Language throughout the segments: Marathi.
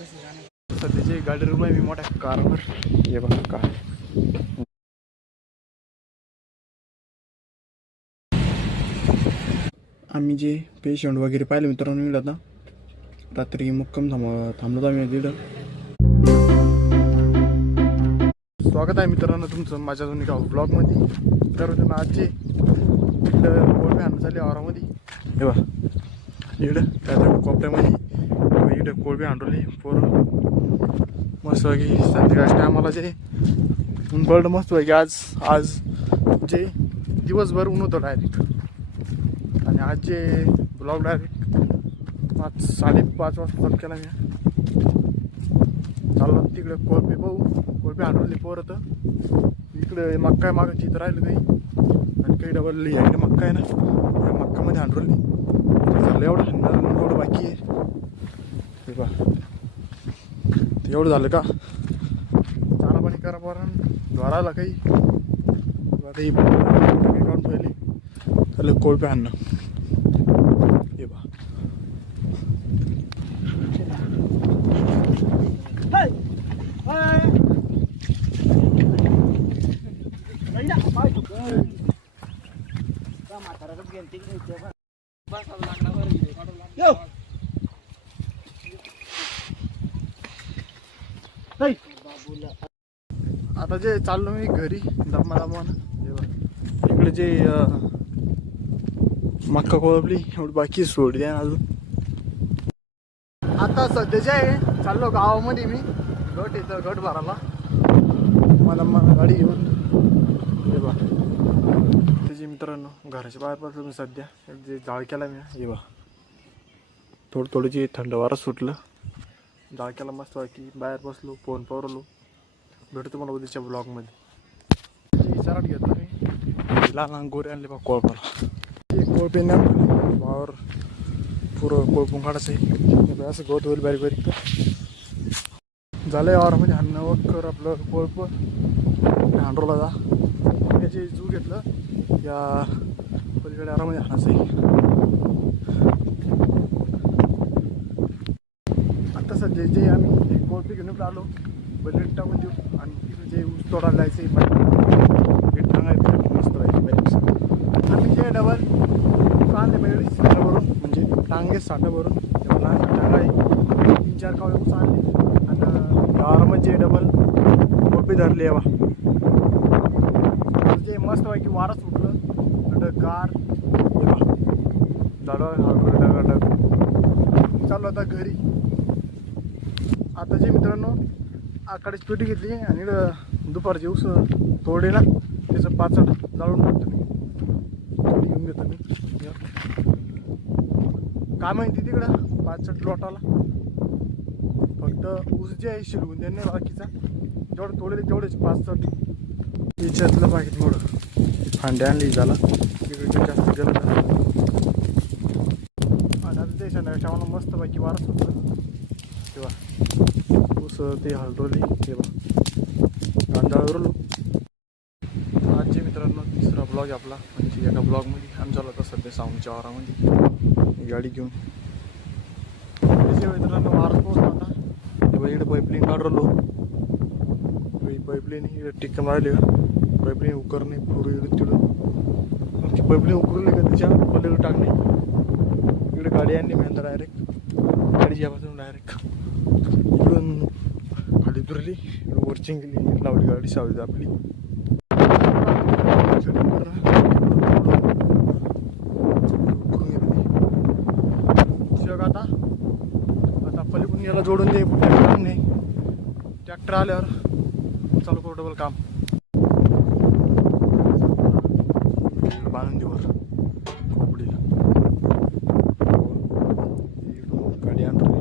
सध्याची गाडी रूम आहे मी मोठ्या कारवर. हे बघा कार. आम्ही जे पेशंट वगैरे पाहिले मित्रांनो इकडं आता रात्री मुक्काम थांबलो आम्ही तिकडं. स्वागत आहे मित्रांनो तुमचं माझ्या दोन्ही गाव ब्लॉगमध्ये. तर तुम्ही आजचे इकडं कोळपे आणून झाले औरामध्ये. हे बघा इकडं त्या कोपऱ्यामध्ये इकडं कोळपे आणले पोरं मस्त की संध्याकाळच्या टायमाला जे ऊन पडलं मस्त की आज जे दिवसभर ऊन होतं डायरेक्ट. आणि आज जे ब्लॉग डायरेक्ट 5-5:30 वाजता चालू केला मी. चाललो तिकडे कोळपे कोळपे आणले पोरं. तर इकडे मक्का मागं चित्र राहिलं काही आणि काही डबल इकडे मक्का आहे ना त्या मक्कामध्ये आणली. झालं एवढं एवढं बाकी आहे. हे बा एवढं झालं का चारा पाणी करा पोरण द्वाराला काही काढून ठेवली. त्याला कोळपे आणणं. हे बा आता जे चाललो मी घरी दमानं. इकडे जे मक्का कोळपली एवढी बाकी सोडली आहे अजून. आता सध्याचे आहे चाललो गावामध्ये मी गट येतं गट भरायला मला गाडी घेऊन. हे बा त्याचे मित्रांनो घराच्या बाहेर बसलो मी सध्या. जे जाळ केला मी. हे बा थोडं जे थंड वारं सुटलं जाळ केला मस्त की बाहेर बसलो फोन पवरलो. भेटतो तुम्हाला उद्याच्या ब्लॉगमध्ये. विचारात घेतला मी लहान गोरे आणले बा कोळपाला. ते कोळपे नाही वावर पुरं कोळपून काढायचं आहे. असं गवत होईल बारीक बारीक तर झालं आहे वावरामध्ये हाणणं वक्कर आपलं कोळप हांडरोला जा. त्याचे जू घेतलं या पलीकडे आरामध्ये हाणायचं आहे. आता सध्या जे आम्ही कोळपे घेऊन आलो बलेट टाकून देऊ आणि तिकडे जे ऊस तोडायला जायचं टांगायचं मस्त राहायची बारीक. आम्ही जे डबल आणले पहिले साठा भरून म्हणजे टांगे साठा भरून लहान टांगा आहे 3-4 कावळे ऊस आणले आणि गावामध्ये डबल कोळपे धरले. बा जे मस्त पैकी वारा सुटलं कार झालं हळगड चालू आता घरी. आता जे मित्रांनो आकाडीची पेटी घेतली आणि दुपारचे ऊस तोडे ना त्याचं 5 जाळून टाकतो मी. घेऊन घेतो मी काय माहिती तिकडं 5 लोटाला फक्त ऊस जे आहे शिरवून त्यांनी बाकीचा जेवढं तोडेल तेवढेच 5 याच्यातलं बाकी थोडं फांड्या आणली झाला तिकडे जास्त गेलं तर. आणि आता ते संध्याकाळच्या आम्हाला मस्त बाकी वारच होतं तेव्हा ऊस ते हलटवली तेव्हा कांदाळवरलो. आजचे मित्रांनो तिसरा ब्लॉग आहे आपला. म्हणजे एका ब्लॉगमध्ये आम्ही चालू होता सध्या साऊंडच्या वारामध्ये गाडी घेऊन. मित्रांनो वारच पोहोचला होता तेव्हा इकडे पाईपलाईन काढलो. पाईपलाईन इकडे टिक्का मारली का पाईपलाईन उकरणे पुढे तिकडं आमची पाईपलाईन उकरली का त्याच्या पलीकडे टाकणे. इकडे गाडी आणली मी आता डायरेक्ट गाडी यापासून डायरेक्ट इकडून खाली उतरली वरचिंग गेली लावली गाडी सावली आपली. आता पलीकडून याला जोडून दे ट्रॅक्टर आल्यावर चालू करू डबल काम बांधून देवर खोपडीला गाडी आणली.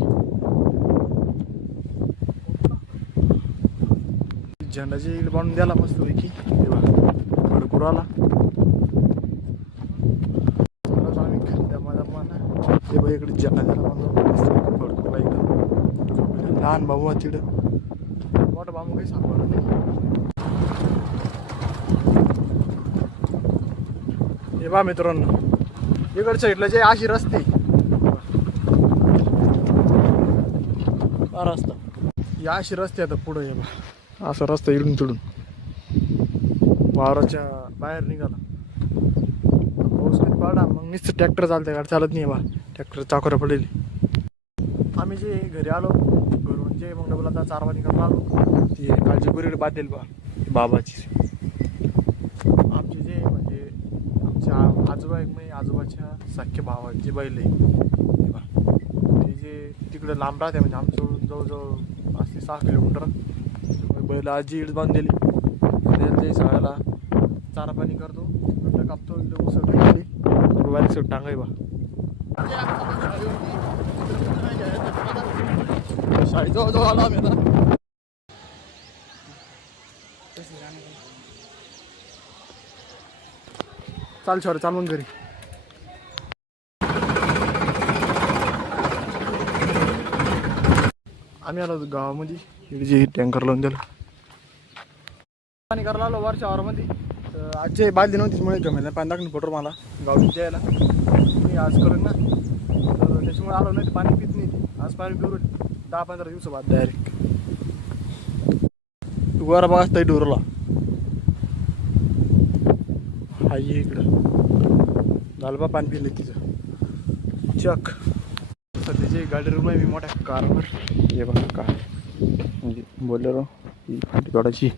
झेंडाची इकडे बांधून द्याला मस्त पैकी तेव्हा खडपूर आला. आम्ही दमा ते बघ इकडे झेंडा द्यायला बांधून खडपूरला एकदम लहान बाबू तिकडं मोठा बाबू काही सांगणार नाही. हे बा मित्रांनो इकडच्या साईडला जे अशी रस्ते हा रस्ता या अशी रस्ते आता पुढं ये बा असा रस्ता इडून तिडून वावराच्या बाहेर निघाला पाऊस कधी पडला मग नुसतं ट्रॅक्टर चालतं गाडी चालत नाही बा ट्रॅक्टर चाकोऱ्या पडलेली. आम्ही जे घरी आलो घरून जे मग डबल आता 4 वाजता निघालो आलो ती कालची गुरीकडे बांधेल बा बाबाची आमचे जे म्हणजे आमच्या आजोबा एक म्हणजे आजोबाच्या सख्या भावाची बैल आहे बा ते जे तिकडे लांब राहते म्हणजे आमचं जवळजवळ 5 ते 6 किलोमीटर बैल आजी इकडे बांधलेली ते सगळ्याला चारा पाणी करतो इकडं कापतो इकडं उसळ टाकली बारीक सट टांगाय बा शाळी जवळ आला आम्ही आता चाल छोर चाल मग घरी. आम्ही आलो गावामध्ये इकडे जे टँकर लावून दिलं पाणी करायला आलो वरच्या वावरामध्ये तर आजचे बादली नव्हतीच मुळे जमेल पाणी टाकून फोटो मला गावून द्यायला मी आज करून ना तर त्याच्यामुळे आलो नाही पाणी पित नाही आज पाणी पिऊ 10-15 दिवस बाद डायरेक्ट वर बघा तरी डोरला हा ये इकडं झालं बा पाणी पिले तिचं चक सध्याची गाडी रूम आहे मी मोठ्या कारवर ये बघा कार म्हणजे बोलेरो ही फाटी तोडायची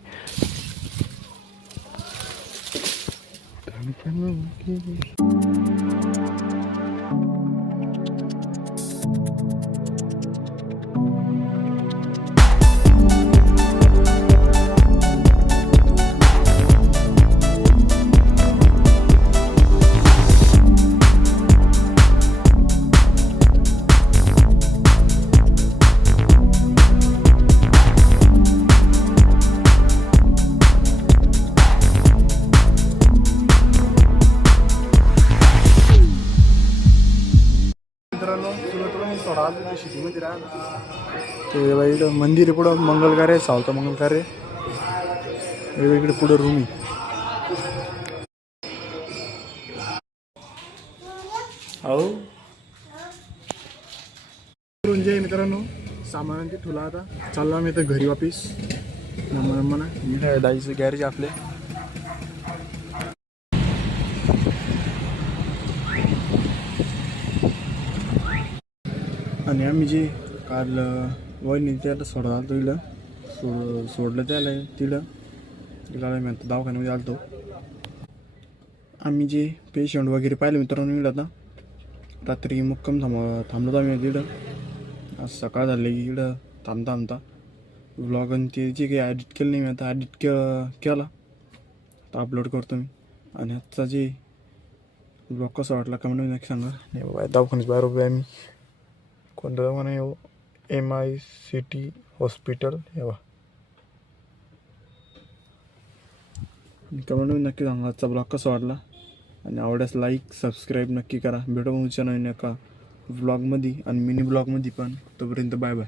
शेतीमध्ये राहा ते इकडं मंदिर आहे पुढं मंगलकार्य सावता मंगलकार्य इकडे पुढं रूम आहे. हो जे मित्रांनो सामान ते ठुला आता चाललो आम्ही तर घरी वापिस म्हणा दाईचं गॅरेज आपले आणि आम्ही जे काल वहिनी त्याला सोडा आलो इकडं सोडलं त्याला तिकडं आम्ही आता दवाखान्यामध्ये आलतो. आम्ही जे पेशंट वगैरे पाहिले मित्रांनो इकडं आता रात्री मुक्काम थांबलो आम्ही तिकडं आज सकाळ झाली की इकडं थांबता व्लॉग आणि ते जे काही ॲडिट केलं नाही मी आता ॲडिट केला आता अपलोड करतो मी. आणि आजचा जे ब्लॉग कसा वाटला कमेंटमध्ये नक्की सांगा. नाही बाबा दवाखान्यात बाहेर उभे आम्ही कोणतं दवाखाना येऊ MICT हॉस्पिटल येवा कमेंटमध्ये नक्की सांगा आजचा ब्लॉग कसा वाटला आणि आवडल्यास लाईक सबस्क्राईब नक्की करा. भेटू मग नवीन एका व्लॉगमध्ये आणि मिनी ब्लॉगमध्ये पण. तोपर्यंत बाय बाय.